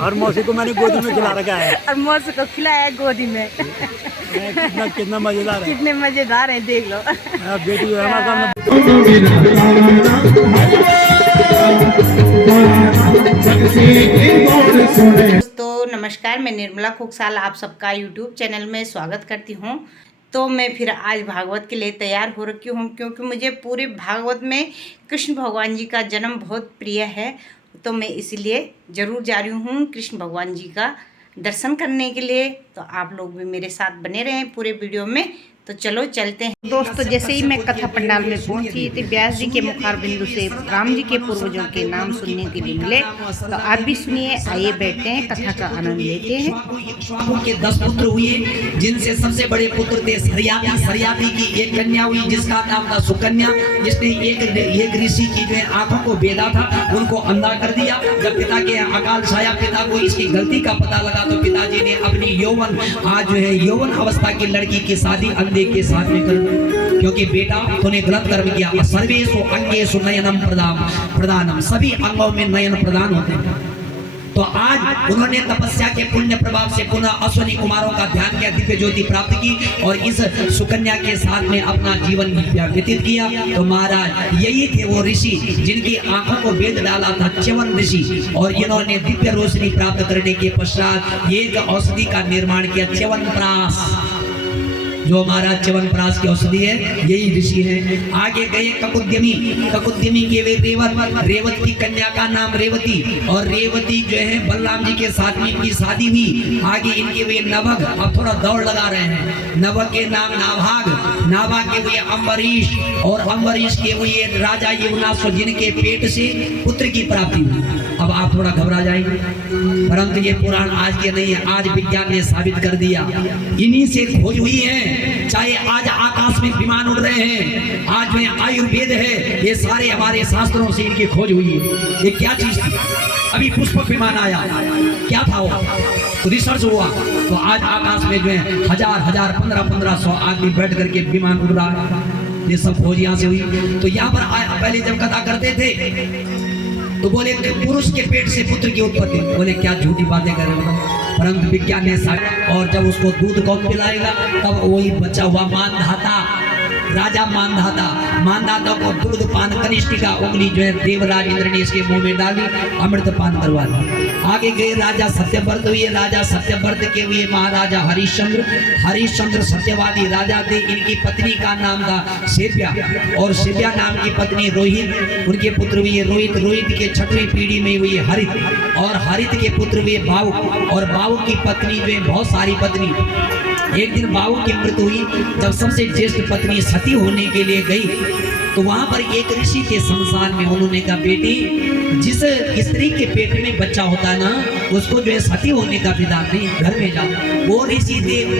और मौसी को मैंने गोदी में खिला रखा है। और मौसी को खिलाया है गोदी में। कितना कितना मजेदार है। कितने मजेदार है, देख लो। बेटी हमारे सामने। दोस्तों नमस्कार, मैं निर्मला खोकसाल आप सबका यूट्यूब चैनल में स्वागत करती हूँ। तो मैं फिर आज भागवत के लिए तैयार हो रखी हूँ, क्योंकि मुझे पूरे भागवत में कृष्ण भगवान जी का जन्म बहुत प्रिय है। तो मैं इसलिए ज़रूर जा रही हूँ कृष्ण भगवान जी का दर्शन करने के लिए। तो आप लोग भी मेरे साथ बने रहें पूरे वीडियो में। तो चलो चलते हैं दोस्तों। जैसे ही मैं कथा पंडाल में पहुंची तो व्यास जी के मुखार बिंदु से राम जी के पूर्वजों के नाम सुनने के लिए मिले। तो आप भी सुनिए, आइए बैठते हैं, कथा का आनंद लेते हैं। इक्ष्वाकु के 10 पुत्र हुए, जिनसे सबसे बड़े पुत्र थे सरयाती की एक कन्या हुई जिसका नाम था सुकन्या, जिसने एक ऋषि की जो आंखों को बेधा था, उनको अंधा कर दिया। जब पिता के अकाल छाया, पिता को इसकी गलती का पता लगा तो पिताजी ने अपनी यौवन अवस्था की लड़की की शादी अंधे के साथ में कर दी, क्योंकि बेटा तूने गलत कर्म किया। सर्वेषु अंगेषु नयनम प्रदानम, सभी अंगों में नयन प्रदान होते हैं। तो आज उन्होंने तपस्या के पुण्य प्रभाव से पुनः अश्विनी कुमारों का ध्यान किया, दिव्य ज्योति प्राप्त की और इस सुकन्या के साथ में अपना जीवन व्यतीत किया। तो महाराज यही थे वो ऋषि जिनकी आंखों को भेद डाला था, च्यवन ऋषि, और इन्होंने दिव्य रोशनी प्राप्त करने के पश्चात एक औषधि का निर्माण किया, च्यवनप्राश। जो हमारा च्यवनप्राश की औषधि है, यही ऋषि है। आगे गए ककुद्यमी के वे रेवत की कन्या का नाम रेवती, और रेवती जो है बलराम जी के साथ में इनकी शादी हुई। आगे इनके वे नभग, अब थोड़ा दौड़ लगा रहे हैं, नभग के नाम नाभाग के हुए अम्बरीश, और अम्बरीश के हुए राजा यमुनासुर, जिनके पेट से पुत्र की प्राप्ति हुई। अब आप थोड़ा घबरा जाएंगे, परंतु ये पुराण आज के नहीं है, आज विज्ञान ने साबित कर दिया, इन्हीं से खोज हुई है। चाहे आज आकाश में विमान उड़ रहे हैं, आज में आयुर्वेद है, ये सारे हमारे शास्त्रों से इनकी खोज हुई है। ये क्या चीज थी? अभी पुष्पक विमान आया, क्या था वो? तो रिसर्च हुआ, तो आज आकाश में जो है हजार 1500 आदमी बैठ करके विमान उड़ रहा है। ये सब खोज यहाँ से हुई। तो यहाँ पर पहले जब कथा करते थे तो बोले पुरुष के पेट से पुत्र की उत्पत्ति, बोले क्या झूठी बातें कर रहे हो, परंतु विज्ञान ने साबित। और जब उसको दूध कौन पिलाएगा, तब वही बच्चा हुआ मानधाता, राजा मानधाता को दूध पान कनिष्ठिका उंगली जो है देवराज इंद्र ने इसके मुंह में डाली, अमृत पान करवा दिया। आगे गए राजा सत्यव्रत हुए, राजा सत्यव्रत के हुए महाराजा हरिश्चंद्र सत्यवादी राजा थे। इनकी पत्नी का नाम था सेव्या, और सेव्या नाम की पत्नी रोहित, उनके पुत्र हुए रोहित के 6वीं पीढ़ी में हुए हरित, और हरित के पुत्र हुए बाहु, और बाहु की पत्नी में बहुत सारी पत्नी। एक दिन बाहु की मृत्यु हुई। जब सबसे ज्येष्ठ पत्नी सती होने के लिए गई तो वहां पर एक ऋषि के संसार में उन्होंने कहा, बेटी जिस स्त्री के पेट में बच्चा होता है ना, उसको जो है सती होने का विधान नहीं, घर में जाओ। वो ऋषि थे,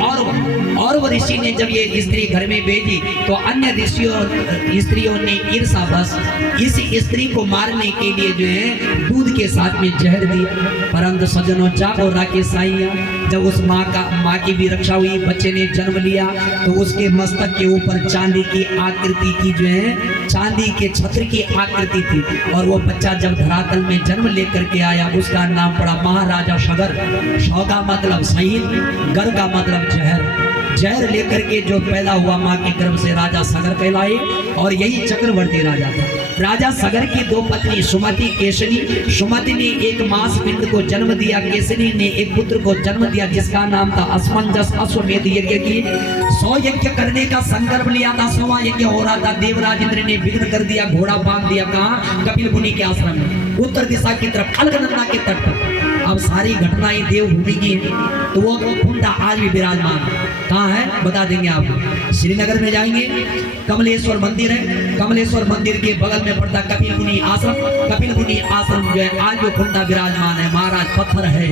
और वो ऋषि ने जब ये स्त्री घर में भेजी तो अन्य स्त्रियों ने ईर्षावश इस स्त्री को मारने के लिए जो है दूध के साथ में जहर दिया। परंतु सज्जनों, जागो राकेश साईया, जब उस माँ की भी रक्षा हुई, बच्चे ने जन्म लिया, तो उसके मस्तक के ऊपर चांदी की आकृति की जो है चांदी के छत्र की आकृति थी, और वो बच्चा जब धरातल में जन्म लेकर के आया, उसका नाम पड़ा महाराजा सगर। शौ का मतलब शहीद, गर का मतलब जहर लेकर के जो पैदा हुआ माँ के गर्भ से राजा सगर कहलाए, और यही चक्रवर्ती राजा था। राजा सगर की 2 पत्नी सुमति केशनी। सुमति ने एक मांस पिंड को जन्म दिया, केशनी ने एक पुत्र को जन्म दिया जिसका नाम था असमंजस। अश्वमेध यज्ञ की 100 यज्ञ करने का संकल्प लिया था, 100वां यज्ञ हो रहा था, देवराज इंद्र ने विघ्न कर दिया, घोड़ा बांध दिया। कहाँ? कपिल मुनि के आश्रम में, उत्तर दिशा की तरफ, अलकनंदा के तट पर। अब सारी घटनाएं देवभूमि की है, तो वो कुंडा आज भी विराजमान कहाँ है बता देंगे आपको। श्रीनगर में जाएंगे, कमलेश्वर मंदिर है, कमलेश्वर मंदिर के बगल में पड़ता कपिल मुनि आश्रम। कपिल मुनि आश्रम जो है आज जो कुंडा विराजमान है, महाराज पत्थर है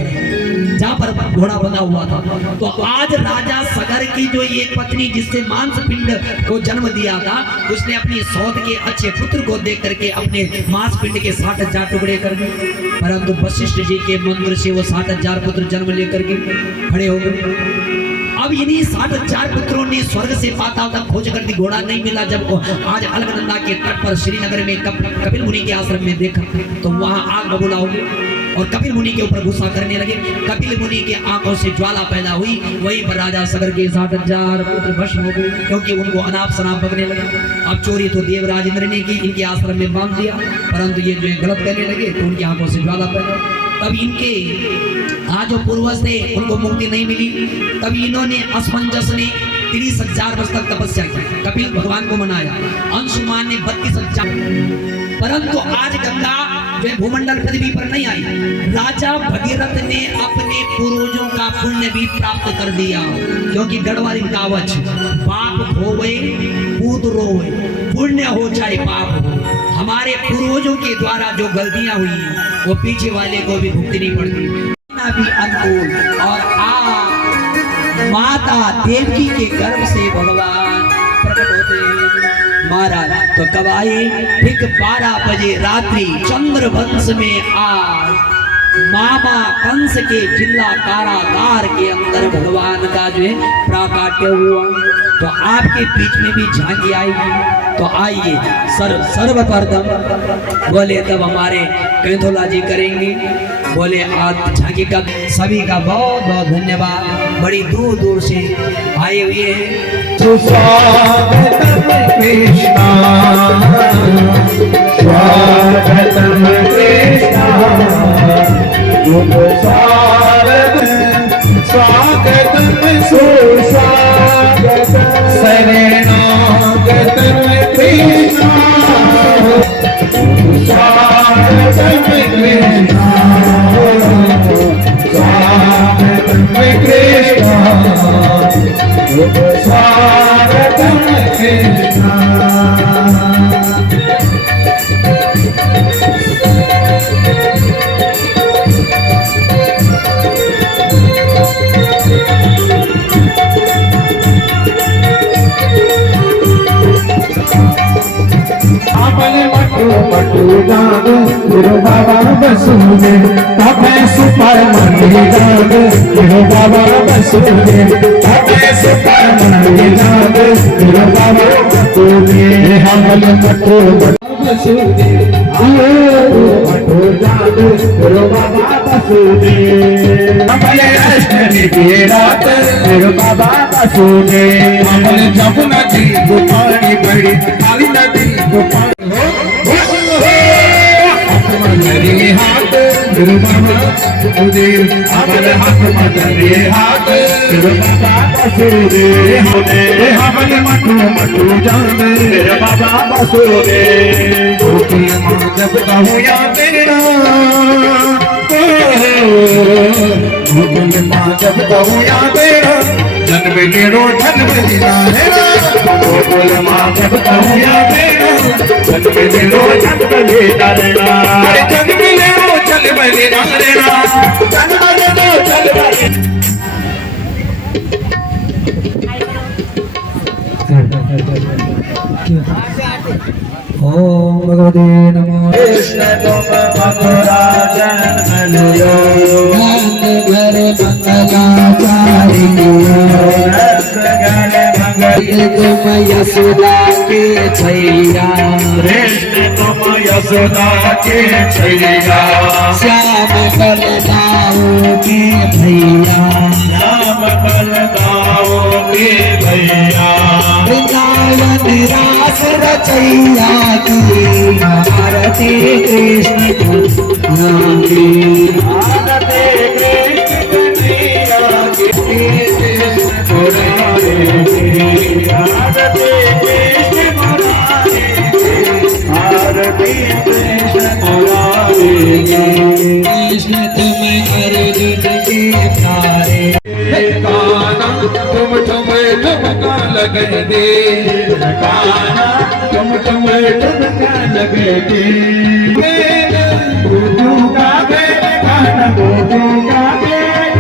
जहाँ पर घोड़ा बना हुआ था। तो आज राजा सगर की जो एक पत्नी जिससे मांस पिंड को जन्म दिया था, उसने अपनी सौत के अच्छे पुत्र को देख करके अपने मांस पिंड के 60,000 टुकड़े कर दिए। परंतु वशिष्ठ जी के मंत्र से वो 60,000 पुत्र जन्म लेकर के खड़े हो गए। अब इन्हीं 60,000 पुत्रों ने स्वर्ग से पाताल तक खोज कर दी, घोड़ा नहीं मिला। जब आज अलकनंदा के तट पर श्रीनगर में कपिल मुनि के आश्रम में देखा तो वहां आग बबूला हो गई। और कपिल मुनि के ऊपर गुस्सा करने लगे। कपिल मुनि के आंखों से ज्वाला पैदा हुई। वहीं पर राजा सगर के 7,000 पुत्र भस्म हो गए, क्योंकि उनको अनाप शनाप बकने लगे। अब चोरी तो देवराज इंद्र ने की, इनके आश्रम में बांध दिया, परंतु ये जो है गलत करने लगे तो उनकी आंखों से ज्वाला पैदा। तब इनके आज जो पूर्वज थे उनको मुक्ति नहीं मिली। तब इन्होंने असमंजस ने 30,000 वर्ष तक तपस्या की, कपिल भगवान को मनाया। अंशुमान ने 32,000, परंतु आज गंगा जो भूमंडल पृथ्वी पर नहीं आई। राजा भगीरथ ने अपने पूर्वजों का पुण्य भी प्राप्त कर दिया, क्योंकि गढ़वाली कहावत, पाप होवे पूत रोवे, पुण्य हो चाहे पाप हो। हमारे पूर्वजों के द्वारा जो गलतियां हुई वो पीछे वाले को भी भुगतनी पड़ती भी अनुकूल। और माता देवकी के गर्भ से भगवान प्रकट होते हैं। महाराज तो कब आए? ठीक 12 बजे रात्रि चंद्रवंश में आज मामा कंस के जिला कारागार के अंदर भगवान का जो है प्राकाट्य हुआ। तो आपके बीच में भी झांकी आएगी। तो आइए सर्वप्रथम बोले तब हमारे कैथोला जी करेंगे। बोले आज झांकी का सभी का बहुत बहुत धन्यवाद, बड़ी दूर दूर से आए हुए हैं। स्वागतम कृष्णा, स्वागतम कृष्णा, स्वागतम सुस्वागतम, शरणागतम कृष्णा, स्वागतम कृष्णा, स्वागतम कृष्णा, स्वागतम कृष्णा। जाग गुरु बाबा बसुदे, तबे सुपर मंदिर जाग गुरु बाबा बसुदे, तबे सुपर मंदिर जाग गुरु बाबा बसुदे, हमल मठो बसुदे, आयो मठो जाग गुरु बाबा बसुदे, हमल अष्टमी की रात गुरु बाबा बसुदे, हमल जमुना जी गोपाली बड़ी काली नदी गोपाल मदरी हाथ गुरु बाबा बसुदेव, हमल हाथ मदरी हाथ गुरु बाबा बसुदेव, हमल मठो मठो जाग गुरु बाबा बसुदेव, गोकुल मां जब कहुया तेरा, गोकुल मां जब कहुया तेरा, जन्म तेरो जन्म दिला है, गोकुल मां जब कहुया तेरा, जन्म तेरो जन्म दिला रे, जन्म लेरो जन्म दिला रे, जन्म लेरो जन्म। ओम भगवते नमो। कृष्ण तुम मथुरा जन्म लियो, नंद घर मंगलाचारी लियो, तुम यशोदा के छैया, कृष्ण तुम यशोदा के छैया, श्याम बलदाऊ के भैया, श्याम बलदाऊ के भैया, वृंदावन रास रचैया की, भारती कृष्ण की, भारती कृष्ण कन्हैया की, कृष्ण मुरारी की, भारती कृष्ण मुरारी की, भारती कृष्ण मुरारी की, कृष्ण तुम अर्जुन के प्यारे, काना तुम ठुमका लगे दे, काना तुम ठुमका लगे दे, गोपूगा बेल काना गोपूगा बेल,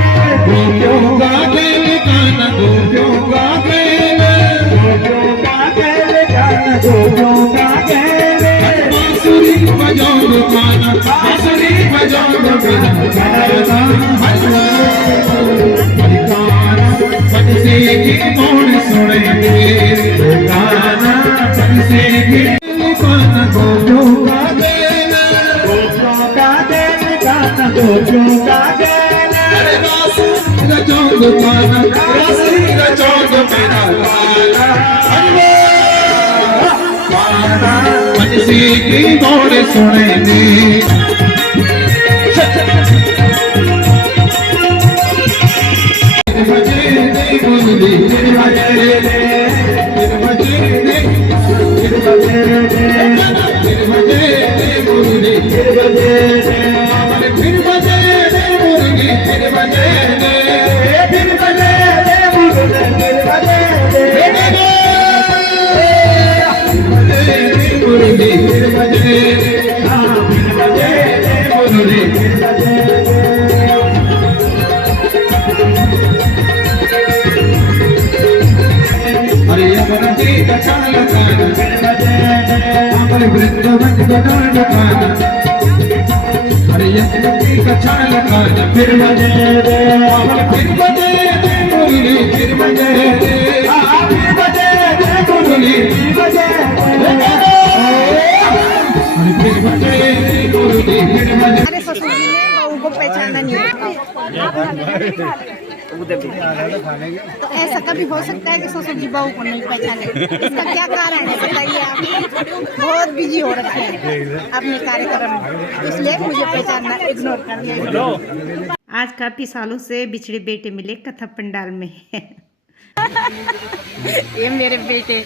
गोपूगा बेल काना गोपूगा बेल, गोपूगा बेल काना गोपूगा बेल, बांसुरी बजाओ काना, बांसुरी बजाओ काना, से की कौन सुनेंगे गाना, से की गाना गोपो का देन, गोपो का देन गाना, दुकान रसी रचौक मेरा लाला मनसी की मोड़ सुने दी फिर बजे फिर बजे मुरली फिर बजे फिर बजे मुरली फिर बजे फिर बजे मुरली फिर बजे। अरे ससुर जी ने बहू को पहचाना नहीं तो ऐसा कभी हो सकता है कि ससुर जी बहू को नहीं पहचाने? इसका क्या कारण है बताइए आप? बहुत बिजी हो रखे हैं अपने कार्यक्रम में, इसलिए मुझे पहचानना इग्नोर कर दिया। आज काफी सालों से बिछड़े बेटे मिले कथा पंडाल में। ये मेरे बेटे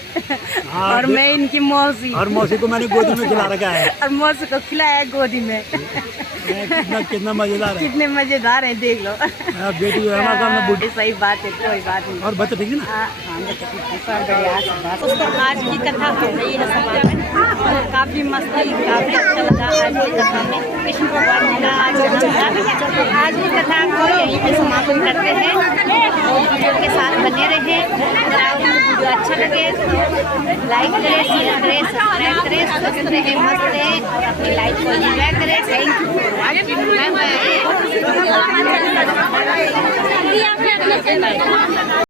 और मैं इनकी मौसी, और मौसी को मैंने गोदी में खिला रखा है और मौसी को खिलाया गोदी में। कितना मजेदार है, कितने मजेदार है देख लो। बेटी जो है ना सामने बूढ़ी। सही बात है, कोई बात नहीं। और बच्चे ठीक है ना? दोस्तों आज की कथा हो गई है समाप्त और काफ़ी मस्ती, काफ़ी अच्छा लगा आज की कथा में। कृष्ण भगवान जी का आज की कथा को यहीं पे समापन करते हैं। तो वीडियो के साथ बने रहे। अगर आपको वीडियो अच्छा लगे तो लाइक करें, शेयर करें, सब्सक्राइब करें, स्वस्थ रहें, मस्त रहें और अपनी लाइफ को एंजॉय करें। Thank you for watching. Bye bye.